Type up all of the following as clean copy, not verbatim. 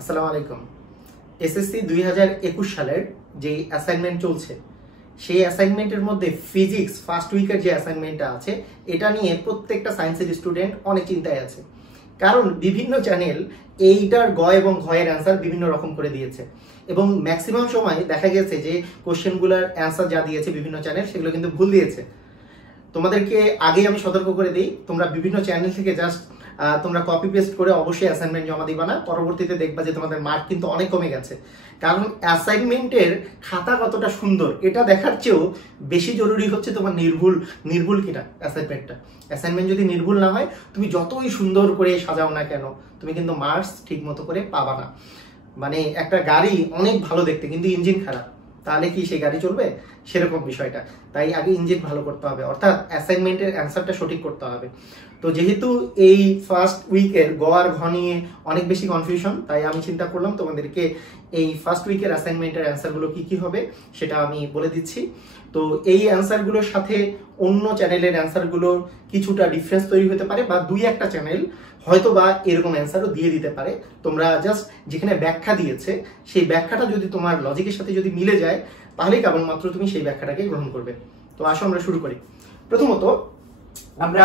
আসসালামু আলাইকুম। এসএসসি 2021 সালের যে অ্যাসাইনমেন্ট চলছে সেই অ্যাসাইনমেন্টের মধ্যে ফিজিক্স ফার্স্ট উইকের যে অ্যাসাইনমেন্টটা আছে এটা নিয়ে প্রত্যেকটা সায়েন্সের স্টুডেন্ট অনেক চিন্তায় আছে, কারণ বিভিন্ন চ্যানেল এইটার গ এবং ঘয়ের অ্যান্সার বিভিন্ন রকম করে দিয়েছে এবং ম্যাক্সিমাম সময় দেখা গেছে যে কোশ্চেনগুলোর অ্যান্সার যা দিয়েছে বিভিন্ন চ্যানেল সেগুলো কিন্তু ভুল দিয়েছে। তোমাদেরকে আগেই আমি সতর্ক করে দিই, তোমরা বিভিন্ন চ্যানেল থেকে জাস্ট তোমরা কপি পেস্ট করে অবশ্যই অ্যাসাইনমেন্ট জমা দিবা না, পরবর্তীতে দেখবা যে তোমাদের মার্ক কিন্তু অনেক কমে গেছে। কারণ অ্যাসাইনমেন্টের খাতা কতটা সুন্দর এটা দেখার চেয়েও বেশি জরুরি হচ্ছে তোমার নির্ভুল কিনা অ্যাসাইনমেন্টটা। অ্যাসাইনমেন্ট যদি নির্ভুল না হয়, তুমি যতই সুন্দর করে সাজাও না কেন, তুমি কিন্তু মার্কস ঠিক মতো করে পাবা না। মানে একটা গাড়ি অনেক ভালো দেখতে কিন্তু ইঞ্জিন খারাপ, তাহলে কি সেই গাড়ি চলবে? সেরকম বিষয়টা। তাই আগে ইঞ্জিন ভালো করতে হবে, অর্থাৎ অ্যাসাইনমেন্টের অ্যান্সারটা সঠিক করতে হবে। তো যেহেতু এই ফার্স্ট উইকের গ আর ঘ নিয়ে অনেক বেশি কনফিউশন, তাই আমি চিন্তা করলাম তোমাদেরকে এই ফার্স্ট উইকের অ্যাসাইনমেন্টের অ্যান্সারগুলো কি কি হবে সেটা আমি বলে দিচ্ছি। তো এই অ্যান্সারগুলোর সাথে অন্য চ্যানেলের অ্যান্সারগুলোর কিছুটা ডিফারেন্স তৈরি হতে পারে, বা দুই একটা চ্যানেল হয়তো বা এরকম অ্যান্সারও দিয়ে দিতে পারে। তোমরা জাস্ট যেখানে ব্যাখ্যা দিয়েছে সেই ব্যাখ্যাটা যদি তোমার লজিকের সাথে যদি মিলে যায়, তাহলেই কেবলমাত্র তুমি সেই ব্যাখ্যাটাকে গ্রহণ করবে। তো আসো আমরা শুরু করি। প্রথমত আমরা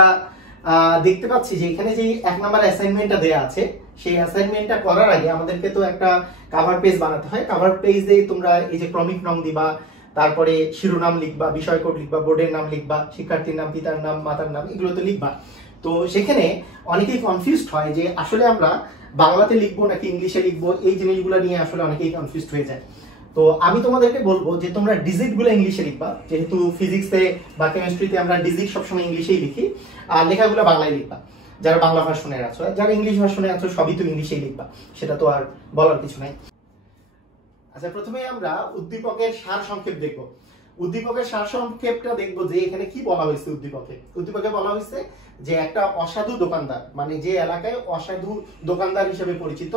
দেখতে পাচ্ছি যে এখানে যে 1 নাম্বার অ্যাসাইনমেন্টটা দেয়া আছে, সেই অ্যাসাইনমেন্টটা করার আগে আমাদেরকে তো একটা কভার পেজ বানাতে হয়। কভার পেজে তোমরা এই যে ক্রমিক নং দিবা, তারপরে শিরোনাম লিখবা, বিষয় কোড লিখবা, বোর্ডের নাম লিখবা, শিক্ষার্থীর নাম, পিতার নাম, মাতার নাম, এগুলো তো লিখবা। তো সেখানে অনেকেই কনফিউজড হয় যে আসলে আমরা বাংলাতে লিখবো নাকি ইংলিশে লিখবো, এই জিনিসগুলো নিয়ে আসলে অনেকেই কনফিউজড হয়ে যায়। তো আমি তোমাদেরকে বলবো যে তোমরা ডিজিটগুলো ইংলিশে লিখবা, যেহেতু ফিজিক্সে বা কেমিস্ট্রিতে আমরা ডিজিট সবসময় ইংলিশেই লিখি, আর লেখাগুলো বাংলায় লিখবা। যারা বাংলা ভার্সনে আছো, যারা ইংলিশ ভার্সনে আছো, সবই তো ইংলিশেই লিখবা, সেটা তো আর বলার কিছু নাই। আচ্ছা, প্রথমে আমরা উদ্দীপকের সার সংক্ষেপ দেখব। উদ্দীপকের সার সংক্ষেপটা দেখবো যে এখানে কি বলা হয়েছে। উদ্দীপকে বলা হয়েছে যে একটা অসাধু দোকানদার, মানে যে এলাকায় অসাধু দোকানদার হিসেবে পরিচিত,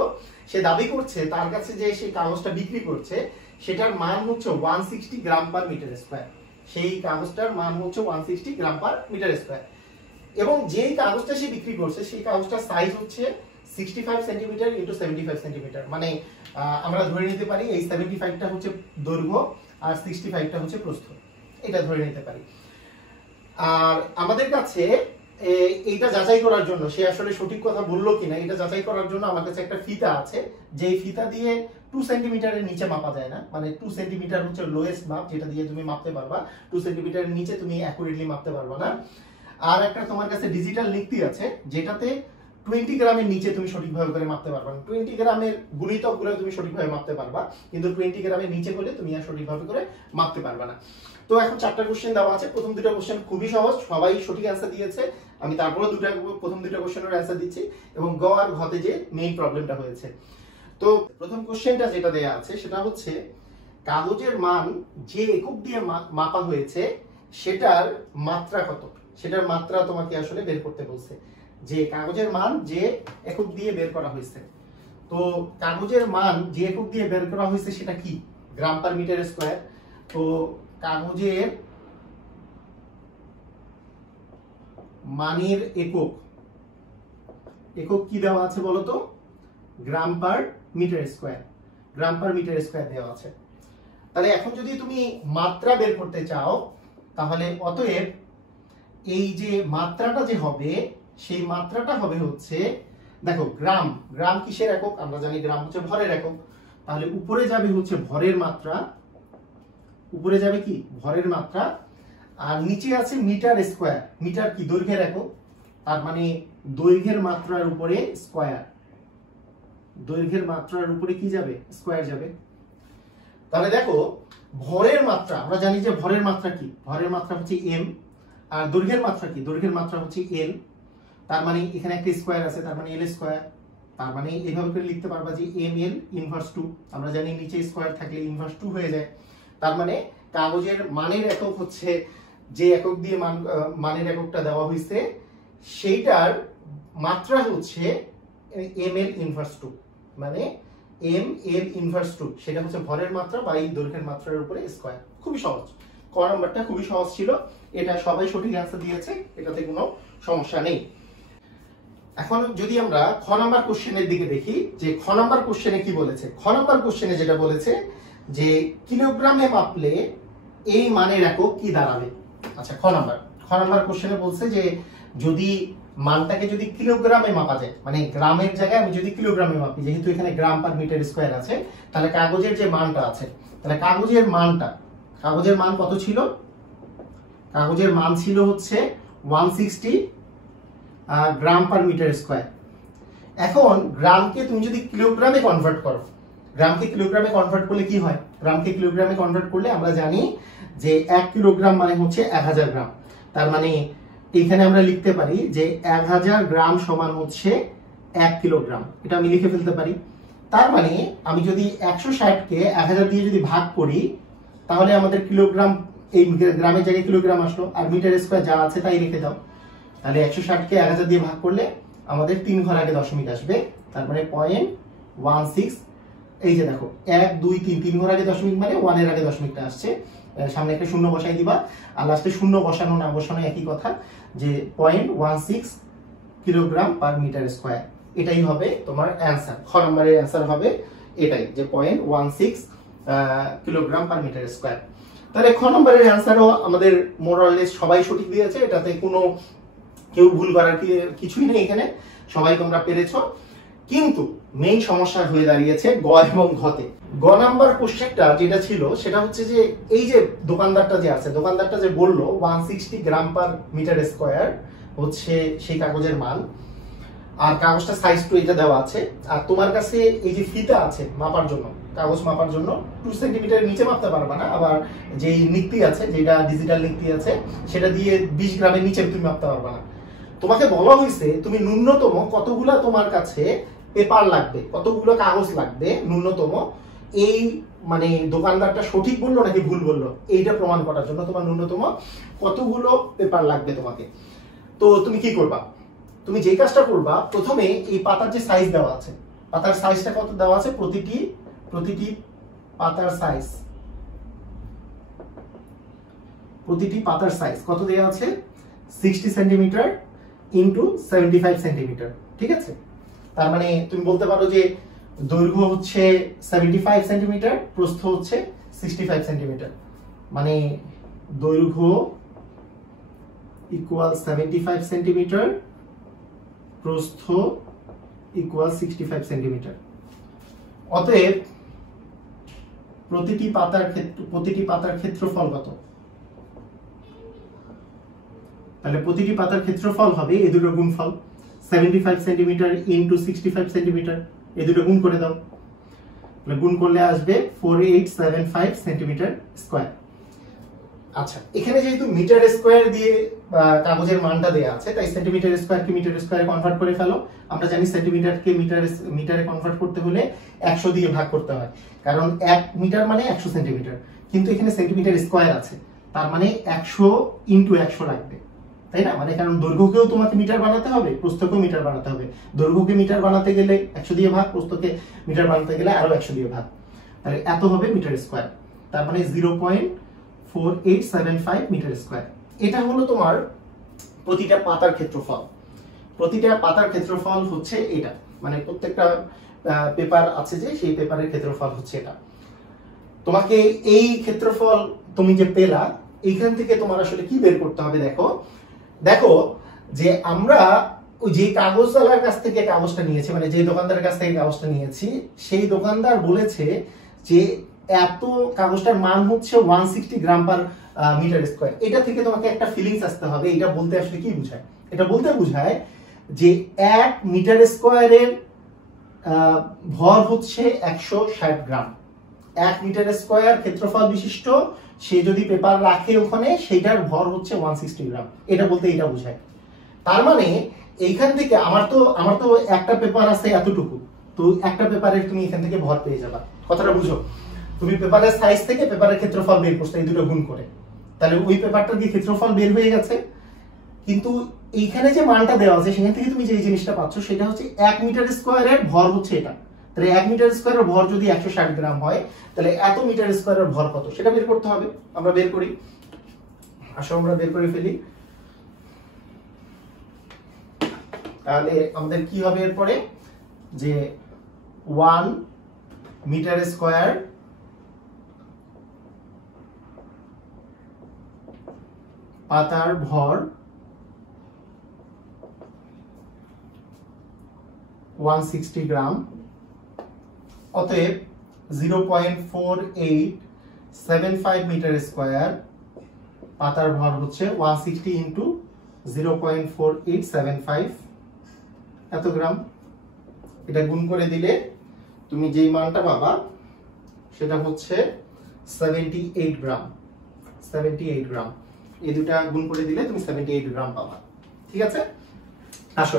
সে দাবি করছে তার কাছে যে সেই কাগজটা বিক্রি করছে সেটার মান হচ্ছে 160 গ্রাম পার মিটার স্কয়ার। সেই কাগজটার মান হচ্ছে 160 গ্রাম পার মিটার স্কয়ার, এবং যেই কাগজটা সে বিক্রি করছে সেই কাগজটার সাইজ হচ্ছে 65 সেন্টিমিটার ইন্টু 75 সেন্টিমিটার। মানে আমরা ধরে নিতে পারি এই 75টা হচ্ছে দৈর্ঘ্য আর 65টা হচ্ছে প্রস্থ, এটা ধরে নিতে পারি। আর আমাদের কাছে এইটা যাচাই করার জন্য, সে আসলে সঠিক কথা বললো কিনা এটা যাচাই করার জন্য আমার কাছে একটা ফিতা আছে, যেই ফিতা দিয়ে 2 সেন্টিমিটারের নিচে মাপা যায় না। মানে 2 সেন্টিমিটার হচ্ছে লোয়েস্ট মাপ, যেটা দিয়ে তুমি মাপতে পারবা। 2 সেন্টিমিটারের নিচে তুমি অ্যাকুরেটলি মাপতে পারবা না। আর একটা তোমার কাছে ডিজিটাল লিখতি আছে, যেটাতে 20 গ্রামের নিচে তুমি সঠিকভাবে করে মাপতে পারবা না। 20 গ্রামের গুণিতকগুলো তুমি সঠিকভাবে মাপতে পারবা, কিন্তু 20 গ্রামের নিচে হলে তুমি আর সঠিকভাবে করে মাপতে পারবা না। তো এখন 4টা কোশ্চেন দেওয়া আছে। প্রথম দুটো কোশ্চেন খুবই সহজ, সবাই সঠিক অ্যান্সার দিয়েছে। আমি তারপরে প্রথম দুটো কোশ্চেনের অ্যান্সার দিচ্ছি, এবং গ আর ঘতে যে মেইন প্রবলেমটা হয়েছে। তো প্রথম কোশ্চেনটা যেটা দেয়া আছে সেটা হচ্ছে কাগজের মান যে একক দিয়ে মাপা হয়েছে সেটার মাত্রা কত। সেটার মাত্রা তোমাকে আসলে বের করতে বলছে, যে কাগজের মান যে একক দিয়ে বের করা হয়েছে। তো কাগজের মান যে একক দিয়ে বের করা হয়েছে সেটা কি? গ্রাম পার মিটার স্কয়ার। তো কাগজের মানের একক কি দেওয়া আছে বলতো? গ্রাম পার মিটার স্কয়ার। গ্রাম পার মিটার স্কয়ার দেওয়া আছে। তাহলে এখন যদি তুমি মাত্রা বের করতে চাও, তাহলে অতএব এই যে মাত্রাটা যে হবে সেই মাত্রাটা হবে হচ্ছে, দেখো গ্রাম কিসের একক? আমরা জানি গ্রাম হচ্ছে ভরের একক। তাহলে উপরে যাবে হচ্ছে ভরের মাত্রা, উপরে যাবে কি? ভরের মাত্রা। আর নিচে আছে মিটার স্কয়ার। মিটার কি? দৈর্ঘ্যের একক। তার মানে দৈর্ঘ্যের মাত্রার উপরে স্কয়ার, দৈর্ঘ্যের মাত্রার উপরে কি যাবে? স্কয়ার যাবে। তাহলে দেখো ভরের মাত্রা, আমরা জানি যে ভরের মাত্রা কি? ভরের মাত্রা হচ্ছে m। আর দৈর্ঘ্যের মাত্রা কি? দৈর্ঘ্যের মাত্রা হচ্ছে l। তার মানে এখানে একটা স্কয়ার আছে, তার মানে l স্কয়ার। তার মানে এইভাবে করে লিখতে পারবা যে ml ইনভার্স 2। আমরা জানি নিচে স্কয়ার থাকলে ইনভার্স 2 হয়ে যায়। তার মানে কাগজের মানের একক হচ্ছে, যে একক দিয়ে মানের এককটা দেওয়া হয়েছে সেইটার মাত্রা হচ্ছে ml ইনভার্স 2। মানে ml ইনভার্স 2 সেটা হচ্ছে ভরের মাত্রা বা এই দৈর্ঘ্যের মাত্রার উপরে স্কয়ার। খুবই সহজ। ক নাম্বারটা খুবই সহজ ছিল, এটা সবাই সঠিক অ্যান্সার দিয়েছে, এটাতে কোনো সমস্যা নেই। এখন যদি আমরা খ নাম্বার কোশ্চেনের দিকে দেখি যে খ নাম্বার কোশ্চেনে কি বলেছে, খ নাম্বার কোশ্চেনে যেটা বলেছে যে কিলোগ্রামে মাপলে এই মানের একক কি দাঁড়াবে। আচ্ছা, খ নাম্বার কোশ্চেনে বলছে যে যদি মানটাকে যদি কিলোগ্রামে মাপা যায়, মানে গ্রামের জায়গায় আমি যদি কিলোগ্রামে মাপি, যেহেতু এখানে গ্রাম পার মিটার স্কয়ার আছে, তাহলে কাগজের যে মানটা আছে, তাহলে কাগজের মান কত ছিল? কাগজের মান ছিল হচ্ছে 160 গ্রাম পার মিটার স্কয়ার। এখন গ্রামকে তুমি যদি কিলোগ্রামে কনভার্ট করো, গ্রামকে কিলোগ্রামে কনভার্ট করলে কি হয়? গ্রামকে কিলোগ্রামে কনভার্ট করলে আমরা জানি যে 1 কিলোগ্রাম মানে হচ্ছে 1000 গ্রাম। তার মানে এখানে আমরা লিখতে পারি যে 1000 গ্রাম সমান হচ্ছে 1 কিলোগ্রাম, এটা আমি লিখে ফেলতে পারি। তার মানে আমি যদি 160 কে 1000 দিয়ে যদি ভাগ করি, তাহলে আমাদের কিলোগ্রাম, এই গ্রামের জায়গায় কিলোগ্রাম আসলো, আর মিটার স্কয়ার যা আছে তাই লিখে দাও। তাহলে 160 কে 1000 দিয়ে ভাগ করলে আমাদের 3 ঘর আগে দশমিক আসবে, তার মানে 0.16। এই যে দেখো 1 2 3, 3 ঘর আগে দশমিক মানে 1 এর আগে দশমিকটা আসছে, সামনে একটা শূন্য বসাই দিবা, আর লাস্টে শূন্য বসানো না বসানো একই কথা, যে 0.16 কিলোগ্রাম পার মিটার স্কয়ার। এটাই হবে তোমার অ্যান্সার, খ নম্বরের অ্যান্সার হবে এটাই, যে 0.16 কিলোগ্রাম পার মিটার স্কয়ার। তাহলে খ নম্বরের অ্যান্সারও আমাদের মোরালেস সবাই সঠিক দিয়েছে, এটাতে কোনো কেউ ভুল করার কিছুই নেই, এখানে সবাই তোমরা পেরেছো। কিন্তু মেইন সমস্যা হয়ে দাঁড়িয়েছে গ এবং ঘতে। গ নাম্বার কোশ্চেনটা যেটা ছিল সেটা হচ্ছে যে এই যে দোকানদারটা যে আছে, দোকানদারটা যে বললো 160 গ্রাম পার মিটার স্কয়ার হচ্ছে সেই কাগজের মান, আর কাগজটা সাইজ টু এটা দেওয়া আছে, আর তোমার কাছে এই যে ফিতা আছে মাপার জন্য, কাগজ মাপার জন্য 2 সেন্টিমিটার নিচে মাপতে পারবা না, আবার যেই নিক্তি আছে, যেটা ডিজিটাল নিক্তি আছে, সেটা দিয়ে 20 গ্রামের নিচে তুমি মাপতে পারবা না। তোমাকে বলা হয়েছে তুমি ন্যূনতম কতগুলা তোমার কাছে পেপার লাগবে, কতগুলো কাগজ লাগবে ন্যূনতম, এই মানে দোকানদারটা সঠিক বললো নাকি ভুল বললো এইটা প্রমাণ করার জন্য তোমার ন্যূনতম কতগুলো পেপার লাগবে তোমাকে। তো তুমি কি করবা? তুমি যে কাজটা করবা, প্রথমে এই পাতার যে সাইজ দেওয়া আছে, পাতার সাইজটা কত দেওয়া আছে, প্রতিটি পাতার সাইজ, প্রতিটি পাতার সাইজ কত দেওয়া আছে, 60 সেন্টিমিটার ইন্টু 75 সেন্টিমিটার, ঠিক আছে? তার মানে তুমি বলতে পারো যে দৈর্ঘ্য হচ্ছে 75 সেন্টিমিটার, প্রস্থ হচ্ছে 65 সেন্টিমিটার, মানে দৈর্ঘ্য ইকুয়াল 75 সেন্টিমিটার, প্রস্থ ইকুয়াল 65 সেন্টিমিটার। অতএব প্রতিটি পাতার ক্ষেত্রফল কত? তাহলে প্রতিটি পাতার ক্ষেত্রফল হবে এই দুটো গুণফল, 75 সেন্টিমিটার ইন্টু 65 সেন্টিমিটার, এই দুটো গুণ করে দাও, তাহলে গুণ করলে আসবে 4875 সেন্টিমিটার স্কয়ার। আচ্ছা, এখানে যেহেতু মিটার স্কয়ার দিয়ে কাগজের মানটা দেয়া আছে, তাই সেন্টিমিটার স্কয়ারকে মিটার স্কয়ারে কনভার্ট করে ফেলো। আমরা জানি সেন্টিমিটারকে মিটারে কনভার্ট করতে হলে 100 দিয়ে ভাগ করতে হয়, কারণ 1 মিটার মানে 100 সেন্টিমিটার, কিন্তু এখানে সেন্টিমিটার স্কয়ার আছে, তার মানে 100 ইন্টু 100 লাগবে, তাই না? মানে কারণ দৈর্ঘ্যকেও তোমাকে মিটার বানাতে হবে, প্রস্থকেও মিটার বানাতে হবে, দৈর্ঘ্যকে মিটার বানাতে গেলে 100 দিয়ে ভাগ, প্রস্থকে মিটার বানাতে গেলে আরো 100 দিয়ে ভাগ, তাহলে এত হবে মিটার স্কয়ার, তার মানে 0.4875 মিটার স্কয়ার। এটা হলো তোমার প্রতিটা পাতার ক্ষেত্রফল। প্রতিটা পাতার ক্ষেত্রফল হচ্ছে এটা, মানে প্রত্যেকটা পেপার আছে যে সেই পেপারের ক্ষেত্রফল হচ্ছে এটা। তোমাকে এই ক্ষেত্রফল তুমি যে পেলা, এইখান থেকে তোমার আসলে কি বের করতে হবে, দেখো যে আমরা ওই যে কাগজওয়ালার কাছ থেকে কাগজটা নিয়েছি, মানে যে দোকানদারের কাছ থেকে কাগজটা নিয়েছি, সেই দোকানদার বলেছে যে এত কাগজটার মান হচ্ছে 160 গ্রাম পার মিটার স্কয়ার। এটা থেকে তোমাকে একটা ফিলিংস আসতে হবে, এটা বলতে আসলে কি বোঝায়? এটা বলতে বোঝায় যে 1 মিটার স্কয়ারের ভর হচ্ছে 160 গ্রাম। 1 মিটার স্কয়ার ক্ষেত্রফল বিশিষ্ট সে যদি পেপার রাখে ওখানে, সেটার ভর হচ্ছে 160 গ্রাম, এটা বলতে এটা বোঝায়। তার মানে এইখান থেকে আমার তো একটা পেপার আছে এতটুকু, তো একটা পেপারের তুমি এখান থেকে ভর পেয়ে যাবা। কথাটা বুঝো? তুমি পেপারের সাইজ থেকে পেপারের ক্ষেত্রফল বের করছো এই দুটো গুণ করে, তাহলে ওই পেপারটার কি ক্ষেত্রফল বের হয়ে গেছে। কিন্তু এইখানে যে মানটা দেওয়া আছে সেখান থেকে তুমি যে জিনিসটা পাচ্ছ সেটা হচ্ছে 1 মিটার স্কয়ারের ভর হচ্ছে এটা। তাহলে 1 মিটার স্কয়ারের ভর যদি 160 গ্রাম হয়, তাহলে এত মিটার স্কয়ারের ভর কত সেটা বের করতে হবে। আমরা বের করি, আসো আমরা বের করে ফেলি। তাহলে আমাদের কি হবে এরপরে, যে 1 মিটার স্কয়ার পাতার ভর 160 গ্রাম, অতএব 0.4875 মিটার স্কয়ার পাতার ভর হচ্ছে 160 ইন্টু 0.4875 এত গ্রাম। এটা গুণ করে দিলে তুমি যেই মানটা পাবা সেটা হচ্ছে 78 গ্রাম। 78 গ্রাম, এই দুটা গুণ করে দিলে তুমি 78 গ্রাম পাবা। ঠিক আছে, আসো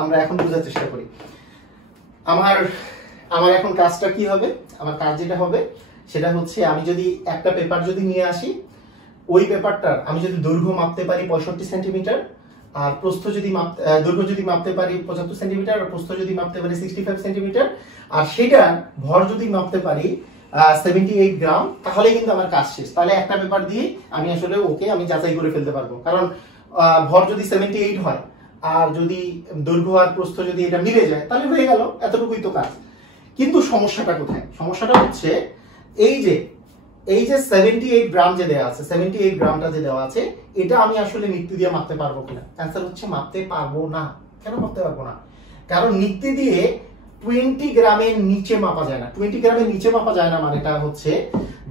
আমরা এখন বোঝার চেষ্টা করি। আমার এখন কাজটা কি হবে, আমার কাজ যেটা হবে সেটা হচ্ছে, আমি যদি একটা পেপার যদি নিয়ে আসি, ওই পেপারটার আমি যদি দৈর্ঘ্য মাপতে পারি 65 সেন্টিমিটার, আর প্রস্থ যদি দৈর্ঘ্য যদি মাপতে পারি 75 সেন্টিমিটার, আর প্রস্থ যদি মাপতে পারি 65 সেন্টিমিটার, আর সেটার ভর যদি মাপতে পারি 78 গ্রাম, তাহলে কিন্তু আমার কাজ শেষ। তাহলে একটা পেপার দিয়ে আমি আসলে আমি যাচাই করে ফেলতে পারবো, কারণ ভর যদি 78 হয় আর যদি দৈর্ঘ্য আর প্রস্থ যদি এটা মিলে যায় তাহলে হয়ে গেল, এতটুকুই তো কাজ। কিন্তু সমস্যাটা কোথায়? সমস্যাটা হচ্ছে এই যে 78 গ্রাম যে দেওয়া আছে, 78 গ্রামটা যে দেওয়া আছে, এটা আমি আসলে নিত্যি দিয়ে মাপতে পারবো কিনা? অ্যান্সার হচ্ছে মাপতে পারবো না। কেন মাপতে পারবো না? কারণ নিত্যি দিয়ে 20 গ্রামের নিচে মাপা যায় না। 20 গ্রামের নিচে মাপা যায় না মানেটা হচ্ছে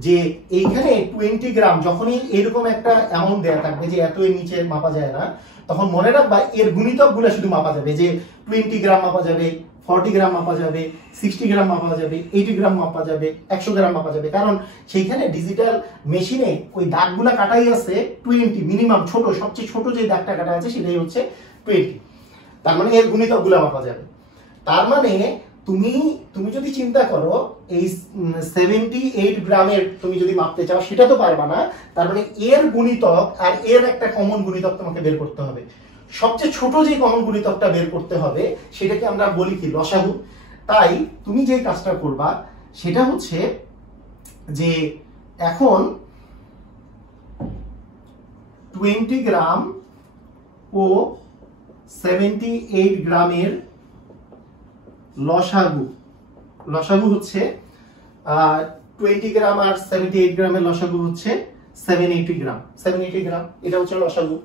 যে এইখানে 20 গ্রাম যখনই এরকম একটা অ্যামাউন্ট দেয়া থাকবে যে এত এর নিচে মাপা যায় না, তখন মনে রাখবা এর গুণিতকগুলো শুধু মাপা যাবে, যে 20 গ্রাম মাপা যাবে, 40 গ্রাম মাপা যাবে, 60 গ্রাম মাপা যাবে, 80 গ্রাম মাপা যাবে, 100 গ্রাম মাপা যাবে। কারণ সেইখানে ডিজিটাল মেশিনে ওই দাগগুলা কাটাই আছে 20, মিনিমাম ছোট, সবচেয়ে ছোট যে দাগটা কাটা আছে সেটাই হচ্ছে 20। তার মানে এর গুণিতকগুলা মাপা যাবে। তার মানে তুমি যদি চিন্তা করো এই 78 গ্রামের তুমি যদি মাপতে চাও, সেটা তো পারবা না। তার মানে এর গুণিতক আর এর একটা কমন গুণিতক তোমাকে বের করতে হবে। সবচেয়ে ছোট যে কমন গুণিতকটা বের করতে হবে সেটাকে আমরা বলি কি, লসাগু। তাই তুমি যে কাজটা করবা সেটা হচ্ছে যে এখন 20 গ্রাম ও 78 গ্রামের লসাগু হচ্ছে 20 গ্রাম আর 78 গ্রামের লসাগু হচ্ছে 780 গ্রাম। 780 গ্রাম এটা হচ্ছে লসাগু।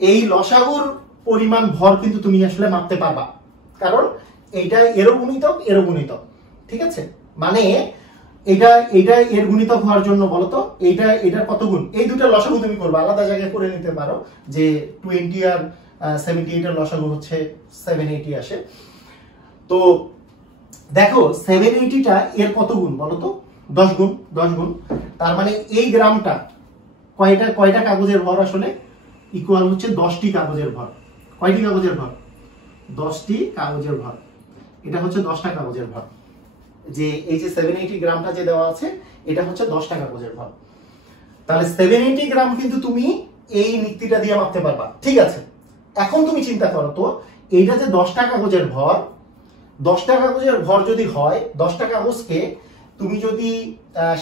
এই লসাগুর পরিমাণ ভর কিন্তু তুমি আসলে মাপতে পারবা, কারণ এইটা এরও গুণিতক এরও গুণিতক। ঠিক আছে, মানে এটা এর গুণিতক হওয়ার জন্য বলতো এটার কত গুণ, এই দুটো লসাগু তুমি করবে, আলাদা জায়গায় করে নিতে পারো যে 20 আর 78 এর লসাগু হচ্ছে 780 আসে। তো দেখো 780টা এর কত গুণ বলতো, 10 গুণ। 10 গুণ, তার মানে এই গ্রামটা কয়টা কাগজের ভর আসলে ইকুয়াল হচ্ছে 10টি কাগজের ভর। কয়টি কাগজের ভর? 10টি কাগজের ভর। এটা হচ্ছে 10টা কাগজের ভর। যে এই যে 780 গ্রামটা যে দেওয়া আছে এটা হচ্ছে 10টা কাগজের ভর। তাহলে 780 গ্রাম কিন্তু তুমি এই নিক্তিটা দিয়ে মাপতে পারবা। ঠিক আছে, এখন তুমি চিন্তা করো তো, এইটা যে 10টা কাগজের ভর, 10টা কাগজের ভর যদি হয়, 10টা কাগজকে তুমি যদি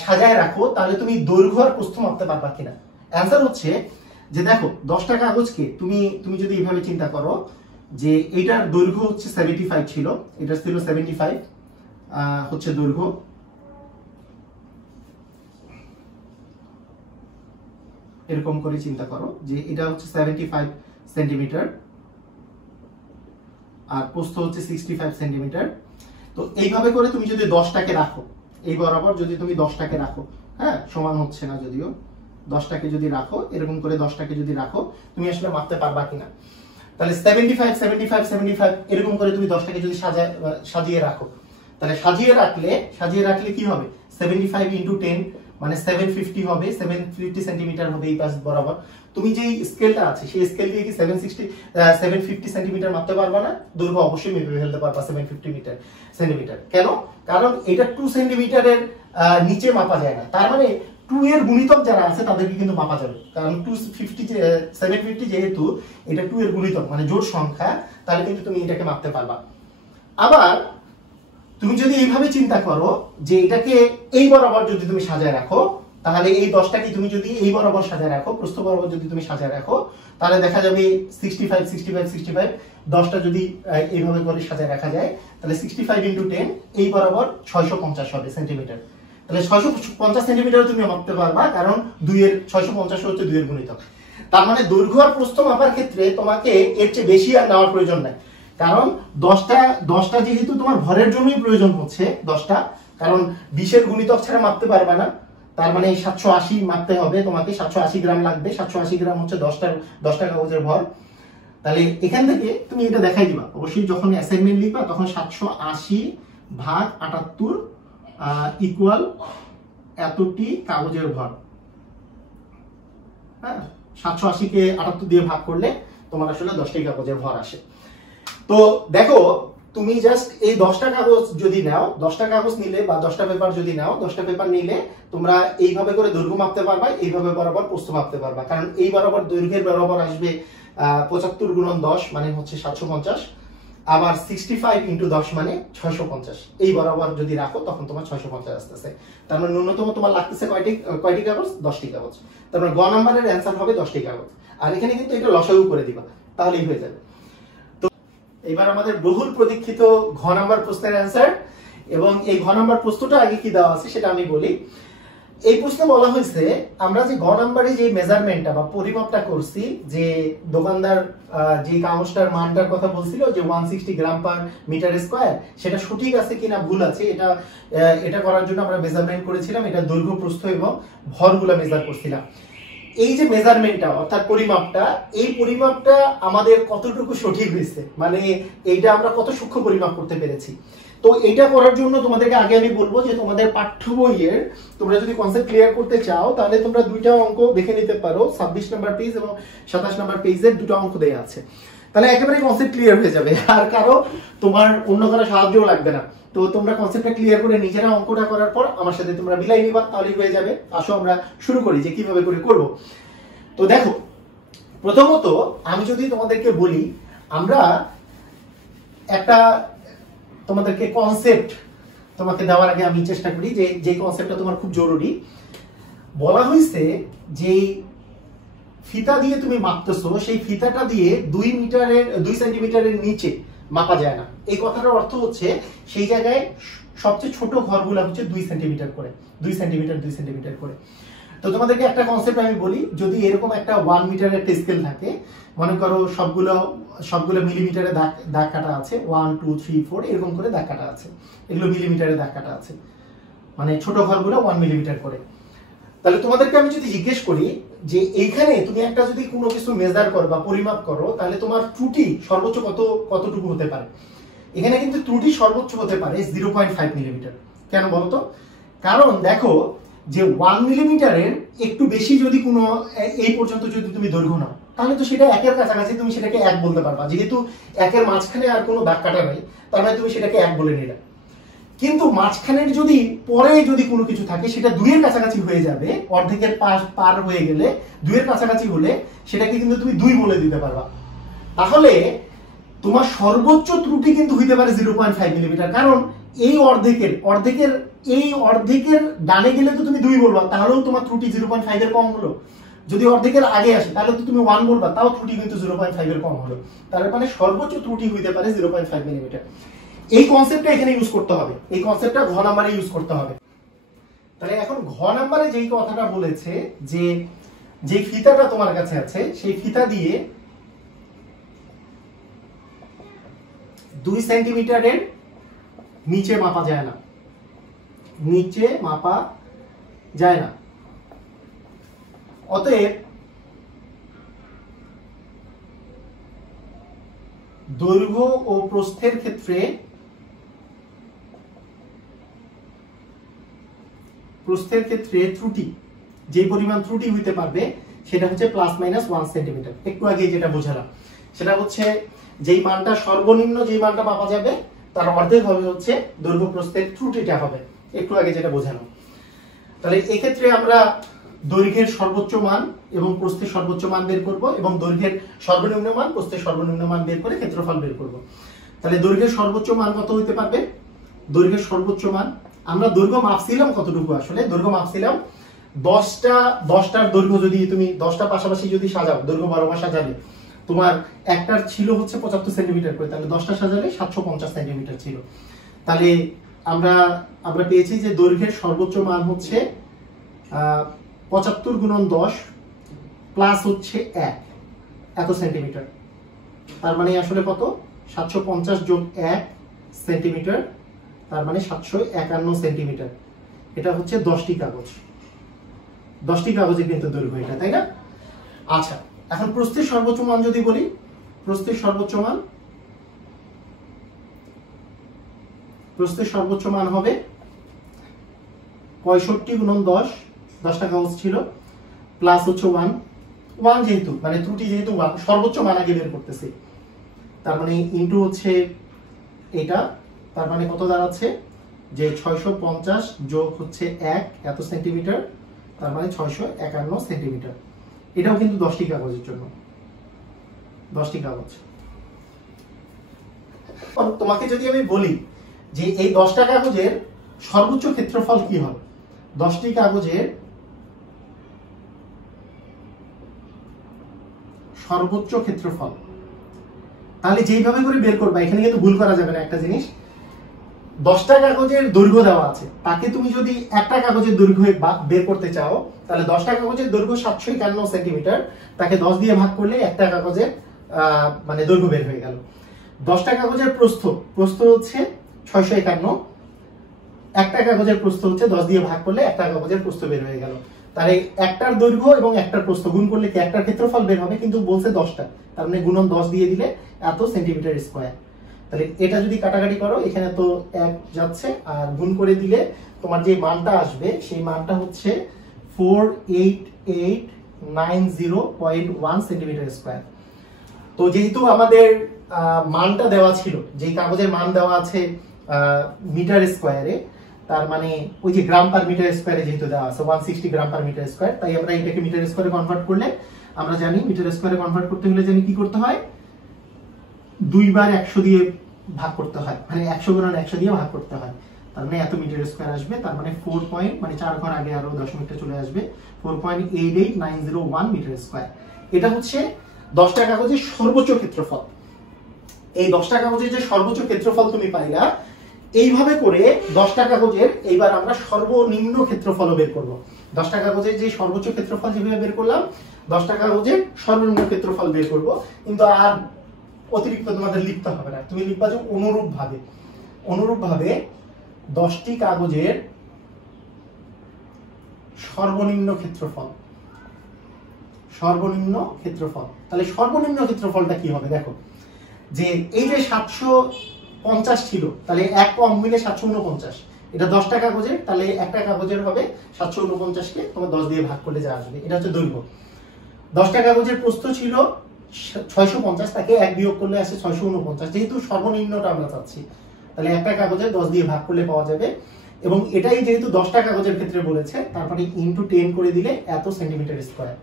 সাজায় রাখো, তাহলে তুমি দৈর্ঘ্য আর প্রস্থ মাপতে পারবা কিনা? অ্যান্সার হচ্ছে যে দেখো 10টা কাগজকে তুমি যদি এইভাবে চিন্তা করো যে এটার দৈর্ঘ্য হচ্ছে 75 ছিল, এটা ছিল 75 হচ্ছে দৈর্ঘ্য, এরকম করে চিন্তা করো যে এটা হচ্ছে 75 সেন্টিমিটার আর প্রস্থ হচ্ছে 65 সেন্টিমিটার। তো এইভাবে করে তুমি যদি 10টাকে রাখো, এই বরাবর যদি তুমি 10টাকে রাখো, হ্যাঁ সমান হচ্ছে না যদিও, 10টাকে যদি রাখো, এরকম করে 10টাকে যদি রাখো, তুমি আসলে মাপতে পারবা কিনা? তাহলে 75 75 75 এরকম করে তুমি 10টাকে যদি সাজিয়ে রাখো, তাহলে সাজিয়ে রাখলে কি হবে, 75 ইন্টু 10 মানে 750 হবে, 750 সেন্টিমিটার হবে এই পাশ বরাবর। তুমি যেই স্কেলটা আছে সেই স্কেল দিয়ে কি 750 সেন্টিমিটার মাপতে পারবা না? দৈর্ঘ্য অবশ্যই মেপে ফেলতে পারবা 750 সেন্টিমিটার। কেন? কারণ এটা 2 সেন্টিমিটারের নিচে মাপা যায় না। তার মানে 2 এর গুণিতক যারা আছে তাদেরকে কিন্তু মাপা যাবে, কারণ 750 যেহেতু এটা 2 এর গুণিতক মানে জোড় সংখ্যা, তাহলে কিন্তু তুমি এটাকে মাপতে পারবা। আবার তুমি যদি এইভাবে চিন্তা করো যে এটাকে এই বরাবর যদি তুমি সাজায় রাখো, তাহলে এই 10টাকে তুমি যদি এই বরাবর সাজায় রাখো, প্রস্থ বরাবর যদি তুমি সাজায় রাখো, তাহলে দেখা যাবে 65 65 65 10টা যদি এইভাবে করে সাজায় রাখা যায়, তাহলে 65 ইন্টু 10 এই বরাবর 650 হবে সেন্টিমিটার। তাহলে 650 সেন্টিমিটার তুমি মাপতে পারবা, কারণ 2 এর 650 হচ্ছে 2 এর গুণিতক। তার মানে দৈর্ঘ্য আর প্রস্থ মাপার ক্ষেত্রে তোমাকে এর চেয়ে বেশি আর নেওয়ার প্রয়োজন নাই, কারণ 10টা যেহেতু তোমার ভরের জন্যই প্রয়োজন হচ্ছে 10টা, কারণ 20 এর গুণিতক ছাড়া মাপতে পারবা না। তার মানে 780 মাপতে হবে তোমাকে, 780 গ্রাম লাগবে। 780 গ্রাম হচ্ছে 10টা কাগজের ভর। তাহলে এখান থেকে তুমি এটা দেখাই দিবা অবশ্যই, যখন অ্যাসাইনমেন্ট লিখবা তখন 780 ভাগ 78 ইকুয়াল এতটি কাগজের ভর। হ্যাঁ, 780 কে 78 দিয়ে ভাগ করলে তোমার আসলে 10টি কাগজের ভর আসে। তো দেখো, তুমি জাস্ট এই 10টা কাগজ যদি নাও, 10টা কাগজ নিলে বা 10টা পেপার যদি নাও, 10টা পেপার নিলে তোমরা এইভাবে করে দৈর্ঘ্য মাপতে পারবা, এইভাবে বরাবর প্রস্থ মাপতে পারবা। কারণ এই বরাবর দৈর্ঘ্যের বরাবর আসবে 75 গুণন 10 মানে হচ্ছে 750, আবার 65 ইন্টু 10 মানে 650। এই বরাবর যদি রাখো তখন তোমার 650 আসতেছে। তার মানে ন্যূনতম তোমার লাগতেছে কয়টি কাগজ? 10টি কাগজ। তার মানে গ নাম্বারের অ্যান্সার হবে 10টি কাগজ। আর এখানে কিন্তু এটা লসাগু করে দিবা, তাহলেই হয়ে যাবে। তো এবার আমাদের বহুল প্রতীক্ষিত ঘ নাম্বার প্রশ্নের অ্যান্সার, এবং এই ঘ নাম্বার প্রশ্নটা আগে কি দেওয়া আছে সেটা আমি বলি। এই প্রশ্নে বলা হয়েছে, আমরা যে গ নাম্বারে যে মেজারমেন্টটা বা পরিমাপটা করছি, যে দোকানদার যে কাগজটার মানটার কথা বলছিল যে 160 গ্রাম পার মিটার স্কয়ার, সেটা সঠিক আছে কিনা ভুল আছে, এটা করার জন্য আমরা মেজারমেন্ট করেছিলাম। এটা দৈর্ঘ্য, প্রস্থ এবং ভরগুলো মেজার করছিলাম। এই যে মেজারমেন্টটা অর্থাৎ পরিমাপটা, এই পরিমাপটা আমাদের কতটুকু সঠিক হয়েছে, মানে এইটা আমরা কত সূক্ষ্ম পরিমাপ করতে পেরেছি। তো এটা করার জন্য তোমাদেরকে আগে আমি বলবো যে তোমাদের পাঠ্য বইয়ের তোমরা যদি কনসেপ্ট ক্লিয়ার করতে চাও, তাহলে তোমরা দুইটা অঙ্ক দেখে নিতে পারো। 26 নম্বর পেজ এবং 27 নম্বর পেজের দুটো অঙ্ক দেয়া আছে, তাহলে একেবারে কনসেপ্ট ক্লিয়ার হয়ে যাবে, আর কারো তোমার অন্য কারো সাহায্যও লাগবে না। তো তোমরা কনসেপ্টটা ক্লিয়ার করে নিজেরা অঙ্কটা করার পর আমার সাথে তোমরা মিলাই নিবা, তাহলেই হয়ে যাবে। আসো আমরা শুরু করি যে কিভাবে করে করব। তো দেখো, প্রথমত আমি যদি তোমাদেরকে বলি, আমরা একটা তোমাদেরকে কনসেপ্ট তোমাকে দেওয়ার আগে আমি চেষ্টা করি যে কনসেপ্টটা তোমার খুব জরুরি। বলা হয়েছে যে ফিতা দিয়ে তুমি মাপতেছো, সেই ফিতাটা দিয়ে 2 সেন্টিমিটারের নিচে মাপা যায় না। এই কথাটার অর্থ হচ্ছে সেই জায়গায় সবচেয়ে ছোট ঘরগুলো হচ্ছে 2 সেন্টিমিটার করে, 2 সেন্টিমিটার করে। তো তোমাদেরকে একটা কনসেপ্ট আমি বলি, যদি এরকম একটা 1 মিটারের একটা স্কেল থাকে, মনে করো সবগুলো মিলিমিটারে দাগ কাটা আছে, 1 2 3 4 এরকম করে দাগ কাটা আছে, এগুলো মিলিমিটারে দাগ কাটা আছে, মানে ছোট ঘরগুলো 1 মিলিমিটার করে। তাহলে তোমাদেরকে আমি যদি জিজ্ঞেস করি যে এইখানে তুমি একটা যদি কোনো কিছু মেজার করো বা পরিমাপ করো, তাহলে তোমার ত্রুটি সর্বোচ্চ কতটুকু হতে পারে? এখানে কিন্তু ত্রুটি সর্বোচ্চ হতে পারে 0.5 মিলিমিটার। কেন বলতো? কারণ দেখো যে 1 মিলিমিটারের একটু বেশি যদি কোনো এই পর্যন্ত যদি তুমি দৈর্ঘ্য নাও, তাহলে তো সেটা 1 এর কাছাকাছি, তুমি সেটাকে 1 বলতে পারবা। যেহেতু 1 এর মাঝখানে আর কোনো দাগ কাটা নাই, তার মানে তুমি সেটাকে 1 বলে নিলে। কিন্তু মাঝখানের যদি পরে যদি কোনো কিছু থাকে, সেটা 2 এর কাছাকাছি হয়ে যাবে, অর্ধেকের পার হয়ে গেলে 2 এর কাছাকাছি হলে সেটাকে কিন্তু তুমি 2 বলে দিতে পারবা। তাহলে তোমার সর্বোচ্চ ত্রুটি কিন্তু হইতে পারে 0.5 মিলিমিটার। কারণ এই অর্ধেকের ডানে গেলে তো তুমি 2 বলবা, তাহলেও তোমার ত্রুটি 0.5 এর কম হলো। যদি অর্ধেকের আগে আসে তাহলে তো তুমি 1 বলবা, তাও ত্রুটি কিন্তু 0.5 এর কম হলো। তার মানে সর্বোচ্চ ত্রুটি হইতে পারে 0.5 মিলিমিটার। এই কনসেপ্টটা এখানে ইউজ করতে হবে, এই কনসেপ্টটা ঘ নাম্বারে ইউজ করতে হবে। তাহলে এখন ঘ নাম্বারে যেই কথাটা বলেছে যে ফিতাটা তোমার কাছে আছে, সেই ফিতা দিয়ে 2 সেন্টিমিটারের নিচে মাপা যায় না, নিচে মাপা যায় না। অতএব দৈর্ঘ্য ও প্রস্থের ক্ষেত্রে ত্রুটি, যে পরিমাণ ত্রুটি হইতে পারবে সেটা হচ্ছে ±1 সেন্টিমিটার। একটু আগে যেটা বোঝালাম সেটা হচ্ছে যেই মানটা সর্বনিম্ন যেই মানটা মাপা যাবে তার অর্ধেক হবে হচ্ছে দৈর্ঘ্য প্রস্থের ত্রুটিটা হবে, একটু আগে যেটা বোঝানো। তাহলে এক্ষেত্রে আমরা দৈর্ঘ্যের সর্বোচ্চ মান এবং প্রস্থের সর্বোচ্চ মান বের করব, এবং দৈর্ঘ্যের সর্বনিম্ন মান, প্রস্থের সর্বনিম্ন মান বের করে ক্ষেত্রফল বের করব। তাহলে দৈর্ঘ্যের সর্বোচ্চ মান কত হইতে পারবে? দৈর্ঘ্যের সর্বোচ্চ মান আমরা দৈর্ঘ্য মাপছিলাম কতটুকু, আসলে দৈর্ঘ্য মাপছিলাম 10টার দৈর্ঘ্য যদি তুমি 10টা পাশাপাশি যদি সাজাও, দৈর্ঘ্য 12 মাস সাজাবে, তোমার একটার ছিল হচ্ছে 75 সেন্টিমিটার করে, তাহলে 10টা সাজালে 750 সেন্টিমিটার ছিল। তাহলে আমরা আমরা পেয়েছি যে দৈর্ঘ্যের সর্বোচ্চ মান হচ্ছে 75 গুণন 10 প্লাস হচ্ছে 1 এত সেন্টিমিটার। তার মানে আসলে কত? 750 যোগ 1 সেন্টিমিটার, তার মানে 751 সেন্টিমিটার। এটা হচ্ছে 10টি কাগজ, 10টি কাগজের কিন্তু দৈর্ঘ্য এটা, তাই না? আচ্ছা, এখন প্রস্থের সর্বোচ্চ মান যদি বলি, প্রস্থের সর্বোচ্চ মান হবে 65 গুণন 10, 10টা কাগজ ছিল, প্লাস হচ্ছে 1 যেহেতু মানে ত্রুটি যেহেতু 1, সর্বোচ্চ মান আগে বের করতেছি, তার মানে ইনটু হচ্ছে এটা, তার মানে কত দাঁড়াচ্ছে যে 650 যোগ হচ্ছে 1 এত সেন্টিমিটার, তার মানে 651 সেন্টিমিটার। এটাও কিন্তু 10টি কাগজের জন্য, 10টি কাগজ। তোমাকে যদি আমি বলি যে এই 10টা কাগজের সর্বোচ্চ ক্ষেত্রফল কি হবে, 10টি কাগজের সর্বোচ্চ ক্ষেত্রফল, তাহলে যেইভাবে করে বের করবা, এখানে কিন্তু ভুল করা যাবে না। একটা জিনিস, 10টা কাগজের দৈর্ঘ্য দেওয়া আছে, তাকে তুমি যদি একটা কাগজের দৈর্ঘ্য বের করতে চাও, তাহলে 10টা কাগজের দৈর্ঘ্য 751 সেন্টিমিটার, তাকে 10 দিয়ে ভাগ করলে একটা কাগজের মানে দৈর্ঘ্য বের হয়ে গেল। 10টা কাগজের প্রস্থ হচ্ছে 651, একটা কাগজের প্রস্থ হচ্ছে 10 দিয়ে ভাগ করলে একটা কাগজের প্রস্থ বের হয়ে গেল। তাহলে একটার দৈর্ঘ্য এবং একটার প্রস্থ গুণ করলে কি একটার ক্ষেত্রফল বের হবে, কিন্তু বলছে 10টা, তার মানে গুণন 10 দিয়ে দিলে এত সেন্টিমিটার স্কয়ার। তাহলে এটা যদি কাটাকাটি করো, এখানে তো 1 যাচ্ছে, আর গুণ করে দিলে তোমার যে মানটা আসবে সেই মানটা হচ্ছে 4889.1 সেন্টিমিটার স্কয়ার। তো যেহেতু আমাদের মানটা দেওয়া ছিল, যেই কাগজের মান দেওয়া আছে মিটার স্কয়ারে, তার মানে ওই যে গ্রাম পার মিটার স্কয়ারে যেহেতু দেওয়া আছে 160 গ্রাম পার মিটার স্কয়ার, তাই আমরা এটাকে মিটার স্কয়ারে কনভার্ট করলে, আমরা জানি মিটার স্কয়ারে কনভার্ট করতে হলে জানি কি করতে হয়, 2 বার 100 দিয়ে ভাগ করতে হয়, মানে 100 গুণন 100 দিয়ে ভাগ করতে হয়, তার মানে এত মিটার স্কয়ার আসবে। তার মানে 4 পয়েন্ট মানে 4 ঘর আগে আরো দশমিকটা চলে আসবে, 4.88901 মিটার স্কয়ার। এটা হচ্ছে 10টা কাগজের সর্বোচ্চ ক্ষেত্রফল। এই 10টা কাগজের যে সর্বোচ্চ ক্ষেত্রফল তুমি পাইলা, এইভাবে করে 10টা কাগজের এইবার আমরা সর্বনিম্ন ক্ষেত্রফল বের করব। 10টা কাগজের যে সর্বোচ্চ ক্ষেত্রফল যেভাবে বের করলাম, 10টা কাগজের সর্বনিম্ন ক্ষেত্রফল বের করব। কিন্তু আর অতিরিক্ত তোমাদের লিখতে হবে না, তুমি লিখবা যে অনুরূপভাবে 10টি কাগজের সর্বনিম্ন ক্ষেত্রফল। তাহলে সর্বনিম্ন ক্ষেত্রফলটা কি হবে দেখো, যে এই যে 750 ছিল, তাহলে এক কম মিলে 749, এটা 10টা কাগজের, তাহলে একটা কাগজের হবে 749 কে তোমার 10 দিয়ে ভাগ করলে যা আসবে, এটা হচ্ছে দৈর্ঘ্য। 10টা কাগজের প্রস্থ ছিল 650, তাকে 1 বিয়োগ করলে আসে 649, যেহেতু সর্বনিম্নটা আমরা চাচ্ছি, তাহলে একটা কাগজের 10 দিয়ে ভাগ করলে পাওয়া যাবে। এবং এটাই যেহেতু 10টা কাগজের ক্ষেত্রে বলেছে, তারপরে ইনটু 10 করে দিলে এত সেন্টিমিটার স্কয়ার।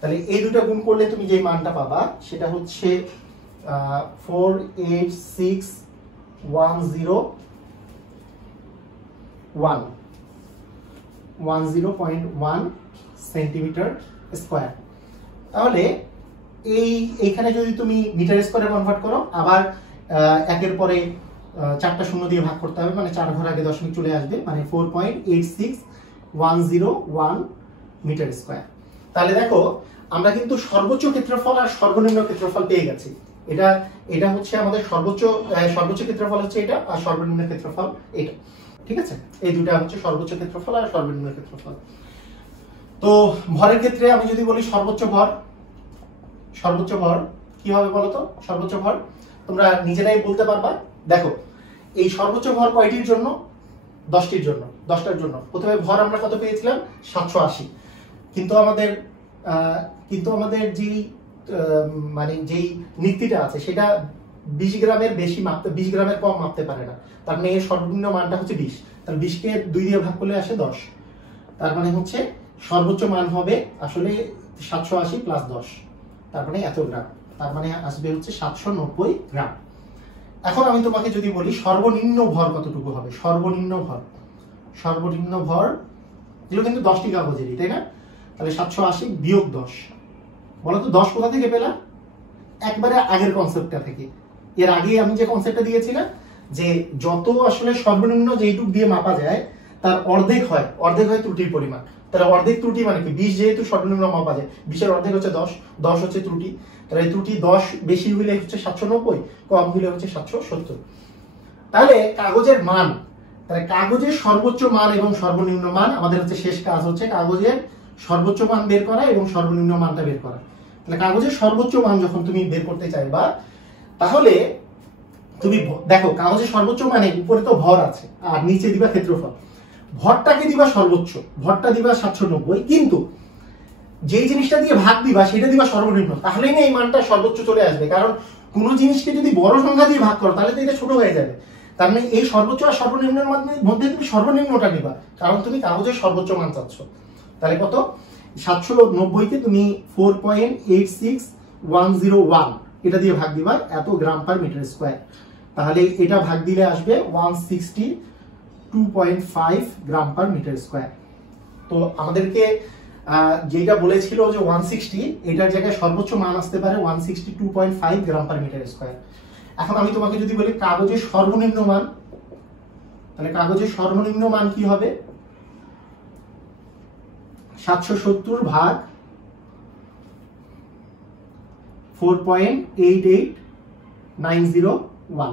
তাহলে এই দুটো গুণ করলে তুমি যে মানটা পাবা সেটা হচ্ছে 48610.1 সেন্টিমিটার স্কয়ার। তাহলে এইখানে যদি তুমি মিটার স্কয়ারে কনভার্ট করো, আবার একের পরে 4টা শূন্য দিয়ে ভাগ করতে হবে, মানে 4 ঘর আগে দশমিক চলে আসবে, মানে 4.86101 মিটার স্কয়ার। তাহলে দেখো আমরা কিন্তু সর্বোচ্চ ক্ষেত্রফল আর সর্বনিম্ন ক্ষেত্রফল পেয়ে গেছি। এটা হচ্ছে আমাদের সর্বোচ্চ ক্ষেত্রফল হচ্ছে এটা, আর সর্বনিম্ন ক্ষেত্রফল এটা। ঠিক আছে, এই দুটো হচ্ছে সর্বোচ্চ ক্ষেত্রফল আর সর্বনিম্ন ক্ষেত্রফল। তো ভরের ক্ষেত্রে আমি যদি বলি সর্বোচ্চ ভর কি হবে বলতো? সর্বোচ্চ ভর তোমরা নিজেরাই বলতে পারবা। দেখো এই সর্বোচ্চ ভর কয়টির জন্য? 10টির জন্য, 10টার জন্য। প্রথমে ভর আমরা কত পেয়েছিলাম? 780। কিন্তু আমাদের যেই নীতিটা আছে সেটা 20 গ্রামের বেশি মাপতে, 20 গ্রামের কম মাপতে পারে না। তার মানে এর সর্বনিম্ন মানটা হচ্ছে 20। তাহলে 20 কে 2 দিয়ে ভাগ করলে আসে 10। তার মানে হচ্ছে সর্বোচ্চ মান হবে আসলে 780 প্লাস 10, তার মানে এত গ্রাম, তার মানে আসবে হচ্ছে 790 গ্রাম। এখন আমি তোমাকে যদি বলি সর্বনিম্ন ভর কতটুকু হবে? সর্বনিম্ন ভর এগুলো কিন্তু 10টি কাগজেরই, তাই না? তাহলে 780 বিয়োগ 10, বলো তো 10 কোথা থেকে পেলাম? একবারে আগের কনসেপ্টটা থেকে। এর আগে আমি যে কনসেপ্টটা দিয়েছিলাম যে যত আসলে সর্বনিম্ন যেইটুক দিয়ে মাপা যায় তার অর্ধেক হয় ত্রুটির পরিমাণ। তাহলে অর্ধেক ত্রুটি মানে কি, 20 যেহেতু সর্বনিম্ন মাপা যায়, 20-এর অর্ধেক হচ্ছে 10, 10 হচ্ছে ত্রুটি। তাহলে এই ত্রুটি 10 বেশি হইলে হচ্ছে 790, কম হইলে হচ্ছে 770। তাহলে কাগজের মান, তাহলে কাগজের সর্বোচ্চ মান এবং সর্বনিম্ন মান আমাদের হচ্ছে শেষ কাজ হচ্ছে কাগজের সর্বোচ্চ মান বের করা এবং সর্বনিম্ন মানটা বের করা। তাহলে কাগজের সর্বোচ্চ মান যখন তুমি বের করতে চাইবা, তাহলে তুমি দেখো কাগজের সর্বোচ্চ মানে উপরে তো ভর আছে আর নিচে দিবা ক্ষেত্রফল। ভরটাকে দিবা সর্বোচ্চ, ভরটা দিবা 790, কিন্তু যেই জিনিসটা দিয়ে ভাগ দিবা সেটা দিবা সর্বনিম্ন, তাহলেই না এই মানটা সর্বোচ্চ চলে আসবে। কারণ কোনো জিনিসকে যদি বড় সংখ্যা দিয়ে ভাগ করো তাহলে তো এটা ছোট হয়ে যাবে। তার মানে এই সর্বোচ্চ আর সর্বনিম্নের মধ্যে তুমি সর্বনিম্নটা নিবা, কারণ তুমি কাগজের সর্বোচ্চ মান চাচ্ছ। তাহলে কত, 790-কে তুমি 4.86101 এটা দিয়ে ভাগ দিবা, এত গ্রাম পার মিটার স্কয়ার। তাহলে এটা ভাগ দিলে আসবে 162.5 গ্রাম পার মিটার স্কয়ার। তো আমাদেরকে যেটা বলেছিল যে 160, এটার জায়গায় সর্বোচ্চ মান আসতে পারে 162.5 গ্রাম পার মিটার স্কয়ার। এখন আমি তোমাকে যদি বলি কাগজের সর্বনিম্ন মান, তাহলে কাগজের সর্বনিম্ন মান কি হবে, 770 ভাগ 4.88901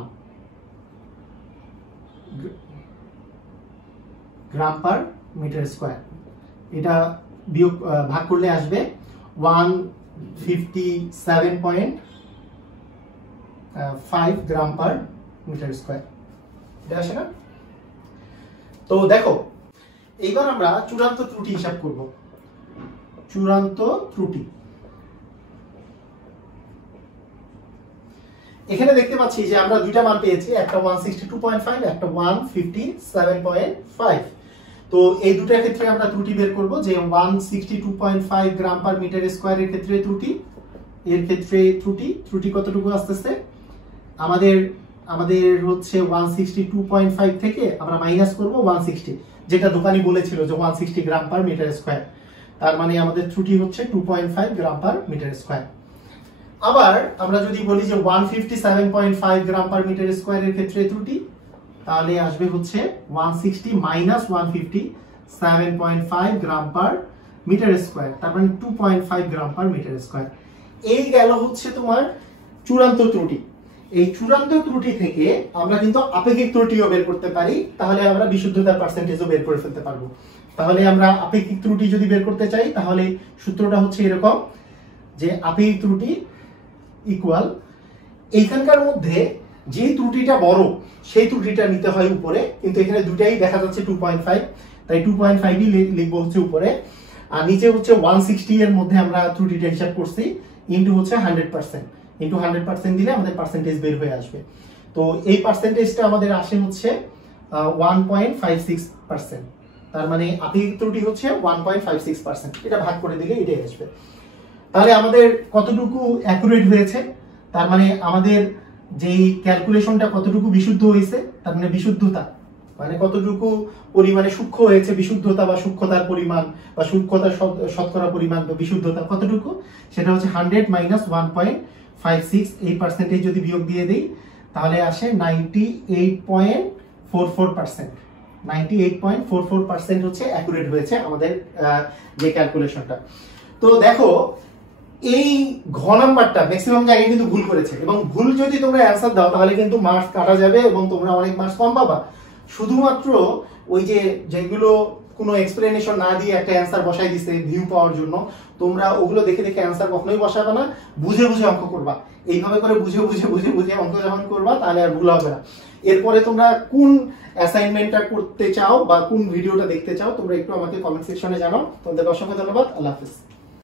গ্রাম পার মিটার স্কয়ার। এটা বিয়োগ ভাগ করলে আসবে 157.5 গ্রাম পার মিটার স্কয়ার। এটা আসে না? তো দেখো এইবার আমরা চূড়ান্ত ত্রুটি হিসাব করব। চূড়ান্ত ত্রুটি এখানে দেখতে পাচ্ছি যে আমরা দুইটা মান পেয়েছি, একটা 162.5, একটা 157.5। তো এই দুটার ক্ষেত্রে আমরা ত্রুটি বের করব, যে 162.5 গ্রাম পার মিটার স্কয়ারের ক্ষেত্রে ত্রুটি, এর ক্ষেত্রে ত্রুটি কতটুকু আসতেছে আমাদের হচ্ছে 162.5 থেকে আমরা মাইনাস করব 160, যেটা দোকানি বলেছিল যে 160 গ্রাম পার মিটার স্কয়ার। তার মানে আমাদের ত্রুটি হচ্ছে 2.5 গ্রাম পার মিটার স্কয়ার। আবার আমরা যদি বলি যে 157.5 গ্রাম পার মিটার স্কয়ারের ক্ষেত্রে ত্রুটি, তাহলে আসবে হচ্ছে 160 মাইনাস 157.5 গ্রাম পার মিটার স্কয়ার, তার মানে 2.5 গ্রাম পার মিটার স্কয়ার। এই গেল হচ্ছে তোমার চূড়ান্ত ত্রুটি। এই চূড়ান্ত ত্রুটি থেকে আমরা কিন্তু আপেক্ষিক ত্রুটিও বের করতে পারি, তাহলে আমরা বিশুদ্ধতার পার্সেন্টেজও বের করে ফেলতে পারবো। তাহলে আমরা আপেক্ষিক ত্রুটি যদি বের করতে চাই, তাহলে সূত্রটা হচ্ছে এরকম, যে আপেক্ষিক ত্রুটি ইকুয়াল এইখানকার মধ্যে যে ত্রুটিটা বড় সেই ত্রুটিটা নিতে হয় উপরে, কিন্তু এখানে দুটাই দেখা যাচ্ছে 2.5, তাই 2.5ই লিখবো হচ্ছে উপরে, আর নিচে হচ্ছে 160 এর মধ্যে আমরা ত্রুটিটা হিসাব করছি, ইনটু হচ্ছে 100%, ইনটু 100% দিলে আমাদের পার্সেন্টেজ বের হয়ে আসবে। তো এই পার্সেন্টেজটা আমাদের আসে হচ্ছে 1.56%। তার মানে আপেক্ষিক ত্রুটি হচ্ছে 1.56%, এটা ভাগ করে দিলে এটাই আসবে। তাহলে আমাদের কতটুকু অ্যাকুরেট হয়েছে, তার মানে আমাদের যেই ক্যালকুলেশনটা কতটুকু বিশুদ্ধ হয়েছে, তার মানে বিশুদ্ধতা মানে কতটুকু পরিমাণে সূক্ষ্ম হয়েছে, বিশুদ্ধতা বা সূক্ষ্মতার পরিমাণ বা সূক্ষ্মতার শতকরা পরিমাণ বা বিশুদ্ধতা কতটুকু, সেটা হচ্ছে 100 মাইনাস 1.56। এই পার্সেন্টেজ যদি বিয়োগ দিয়ে দেই তাহলে আসে 98.44%। 98.44% হচ্ছে অ্যাকুরেট হয়েছে আমাদের যে ক্যালকুলেশনটা। তো দেখো এই ঘ নাম্বারটা ম্যাক্সিমাম জায়গায় কিন্তু ভুল করেছে, এবং ভুল যদি তোমরা অ্যান্সার দাও তাহলে কিন্তু মার্কস কাটা যাবে এবং তোমরা অনেক মার্কস কম পাবা। শুধুমাত্র ওই যে যেগুলো কোনো এক্সপ্লেনেশন না দিয়ে একটা অ্যান্সার বসাই দিছে ভিউ পাওয়ার জন্য, তোমরা ওগুলো দেখে দেখে অ্যান্সার কখনোই বসাবে না, বুঝে বুঝে অঙ্ক করবা। এইভাবে করে বুঝে বুঝে বুঝে বুঝে অঙ্ক যখন করবা তাহলে আর ভুল হবে না। এরপরে তোমরা কোন অ্যাসাইনমেন্টটা করতে চাও বা কোন ভিডিওটা দেখতে চাও তোমরা একটু আমাকে কমেন্ট সেকশনে জানাও। তোমাদের অসংখ্য ধন্যবাদ। আল্লাহ হাফেজ।